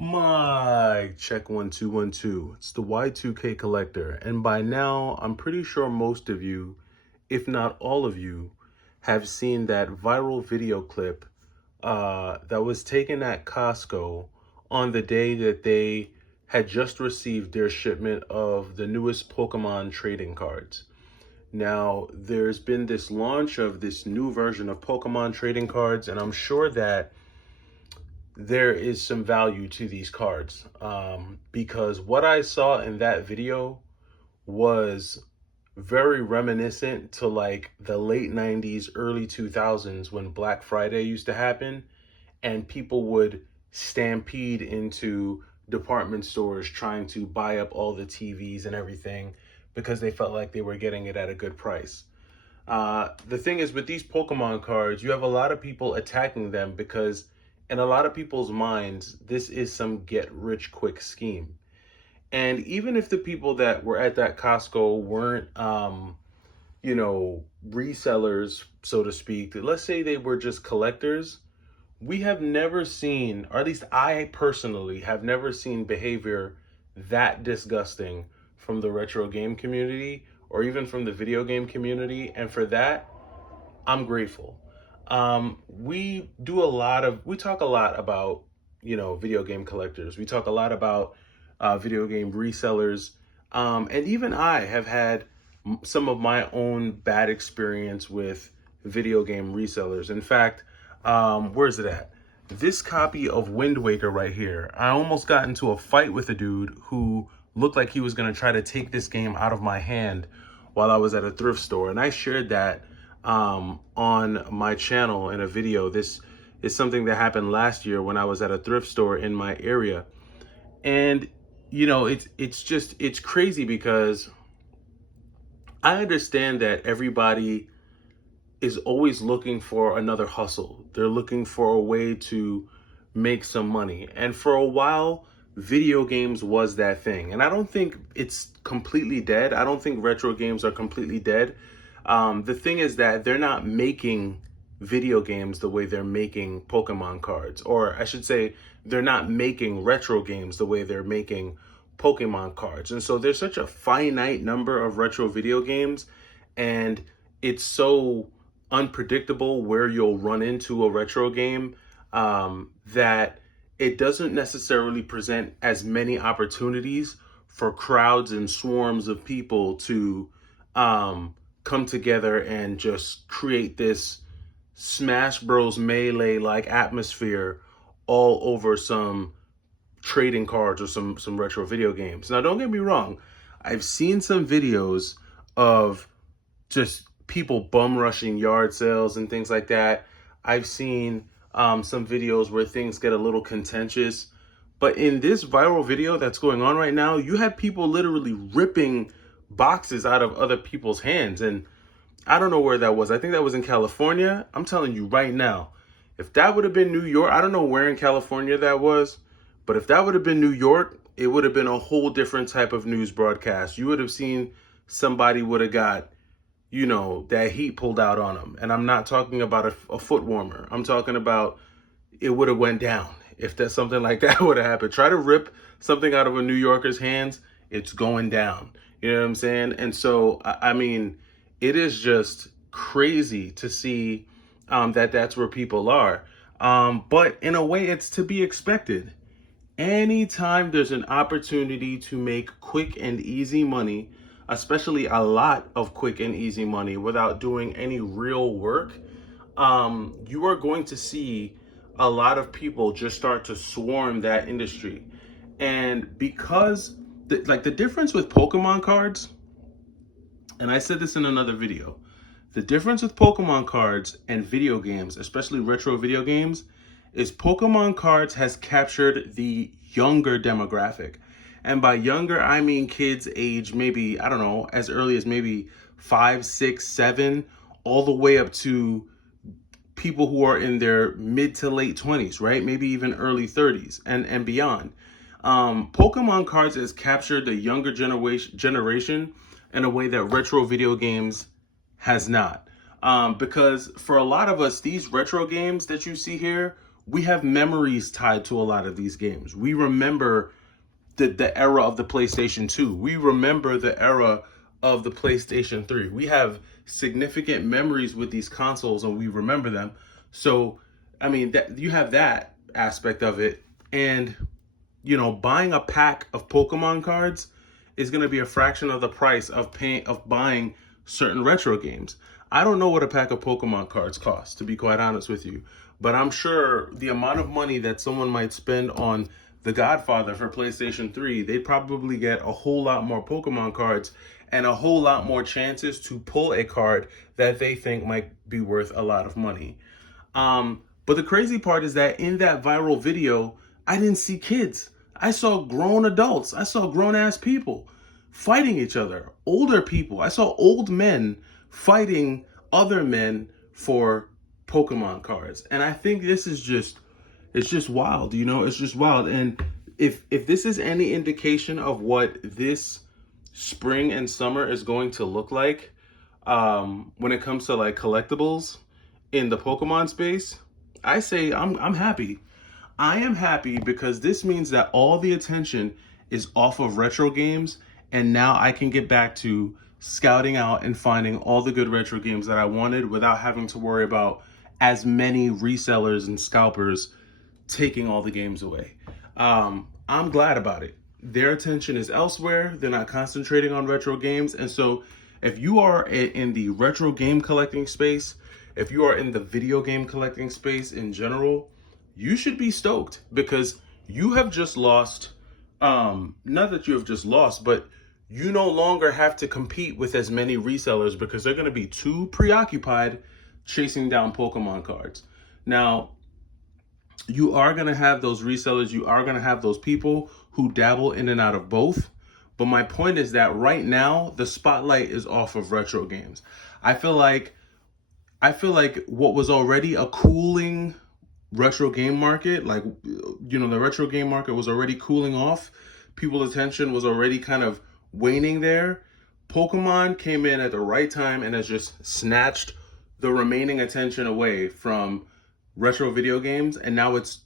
My check 1 2 1 2. It's the Y2K collector, and by now I'm pretty sure most of you, if not all of you, have seen that viral video clip that was taken at Costco on the day that they had just received their shipment of the newest Pokemon trading cards. Now, there's been this launch of this new version of Pokemon trading cards, and I'm sure that there is some value to these cards, because what I saw in that video was very reminiscent to like the late 90s, early 2000s when Black Friday used to happen and people would stampede into department stores trying to buy up all the TVs and everything because they felt like they were getting it at a good price. The thing is, with these Pokemon cards, you have a lot of people attacking them because, in a lot of people's minds, this is some get rich quick scheme. And even if the people that were at that Costco weren't, resellers, so to speak, let's say they were just collectors, we have never seen, or at least I personally have never seen behavior that disgusting from the retro game community or even from the video game community. And for that, I'm grateful. We talk a lot about, video game collectors. We talk a lot about video game resellers. And even I have had some of my own bad experience with video game resellers. In fact, where is it at? This copy of Wind Waker right here. I almost got into a fight with a dude who looked like he was going to try to take this game out of my hand while I was at a thrift store. And I shared that on my channel in a video. This is something that happened last year when I was at a thrift store in my area. And, it's crazy because I understand that everybody is always looking for another hustle. They're looking for a way to make some money. And for a while, video games was that thing. And I don't think it's completely dead. I don't think retro games are completely dead. The thing is that they're not making video games the way they're making Pokemon cards. Or I should say, they're not making retro games the way they're making Pokemon cards. And so there's such a finite number of retro video games, and it's so unpredictable where you'll run into a retro game, that it doesn't necessarily present as many opportunities for crowds and swarms of people to come together and just create this Smash Bros. Melee like atmosphere all over some trading cards or some retro video games. Now, don't get me wrong. I've seen some videos of just people bum rushing yard sales and things like that. I've seen some videos where things get a little contentious. But in this viral video that's going on right now, you have people literally ripping boxes out of other people's hands. And I don't know where that was. I think that was in California. I'm telling you right now, if that would have been New York, I don't know where in California that was, but if that would have been New York, it would have been a whole different type of news broadcast. You would have seen somebody would have got, that heat pulled out on them. And I'm not talking about a foot warmer. I'm talking about it would have went down if that something like that would have happened. Try to rip something out of a New Yorker's hands, it's going down. You know what I'm saying? And so, I mean, it is just crazy to see that's where people are. But in a way, it's to be expected. Anytime there's an opportunity to make quick and easy money, especially a lot of quick and easy money without doing any real work, you are going to see a lot of people just start to swarm that industry. And because the difference with Pokemon cards, and I said this in another video, the difference with Pokemon cards and video games, especially retro video games, is Pokemon cards has captured the younger demographic. And by younger, I mean kids age maybe, I don't know, as early as maybe 5, 6, 7, all the way up to people who are in their mid to late 20s, right? Maybe even early 30s and beyond. Pokemon cards has captured the younger generation in a way that retro video games has not. Because for a lot of us, these retro games that you see here, we have memories tied to a lot of these games. We remember the era of the PlayStation 2. We remember the era of the PlayStation 3. We have significant memories with these consoles and we remember them. So, I mean, that you have that aspect of it. And, buying a pack of Pokemon cards is going to be a fraction of the price of buying certain retro games. I don't know what a pack of Pokemon cards costs, to be quite honest with you, but I'm sure the amount of money that someone might spend on The Godfather for PlayStation 3, they'd probably get a whole lot more Pokemon cards and a whole lot more chances to pull a card that they think might be worth a lot of money. But the crazy part is that in that viral video, I didn't see kids. I saw grown adults. I saw grown ass people fighting each other, older people. I saw old men fighting other men for Pokemon cards. And I think this is it's just wild, it's just wild. And if this is any indication of what this spring and summer is going to look like, when it comes to like collectibles in the Pokemon space, I say I'm happy. I am happy because this means that all the attention is off of retro games, and now I can get back to scouting out and finding all the good retro games that I wanted without having to worry about as many resellers and scalpers taking all the games away. I'm glad about it. Their attention is elsewhere. They're not concentrating on retro games. And so if you are in the retro game collecting space, if you are in the video game collecting space in general, you should be stoked because you have just lost, not that you have just lost, but you no longer have to compete with as many resellers because they're going to be too preoccupied chasing down Pokemon cards. Now, you are going to have those resellers, you are going to have those people who dabble in and out of both. But my point is that right now, the spotlight is off of retro games. I feel like what was already a cooling retro game market, like, the retro game market was already cooling off. People's attention was already kind of waning there. Pokemon came in at the right time and has just snatched the remaining attention away from retro video games, and now it's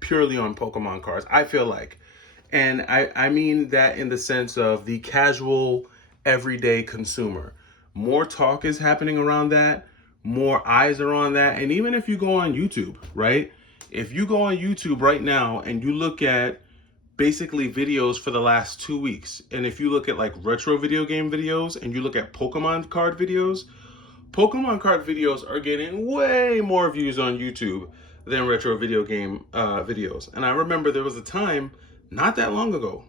purely on Pokemon cards, I feel like. And I mean that in the sense of the casual, everyday consumer. More talk is happening around that. More eyes are on that. And even if you go on YouTube, right? If you go on YouTube right now and you look at basically videos for the last 2 weeks, and if you look at like retro video game videos and you look at Pokemon card videos are getting way more views on YouTube than retro video game videos. And I remember there was a time not that long ago,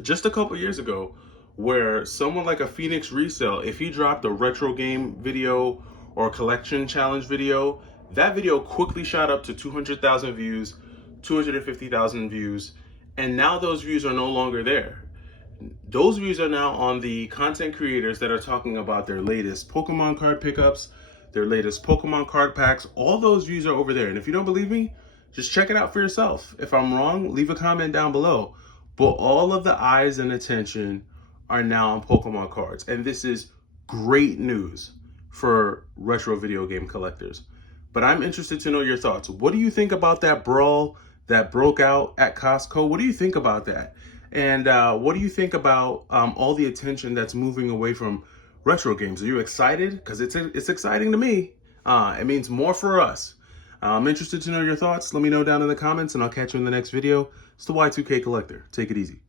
just a couple years ago, where someone like a Phoenix Resale, if he dropped a retro game video or a collection challenge video, that video quickly shot up to 200,000 views, 250,000 views, and now those views are no longer there. Those views are now on the content creators that are talking about their latest Pokemon card pickups, their latest Pokemon card packs. All those views are over there. And if you don't believe me, just check it out for yourself. If I'm wrong, leave a comment down below. But all of the eyes and attention are now on Pokemon cards. And this is great news for retro video game collectors. But I'm interested to know your thoughts. What do you think about that brawl that broke out at Costco? What do you think about that? And what do you think about all the attention that's moving away from retro games? Are you excited? Because it's exciting to me. It means more for us. I'm interested to know your thoughts. Let me know down in the comments, and I'll catch you in the next video. It's the Y2K Collector. Take it easy.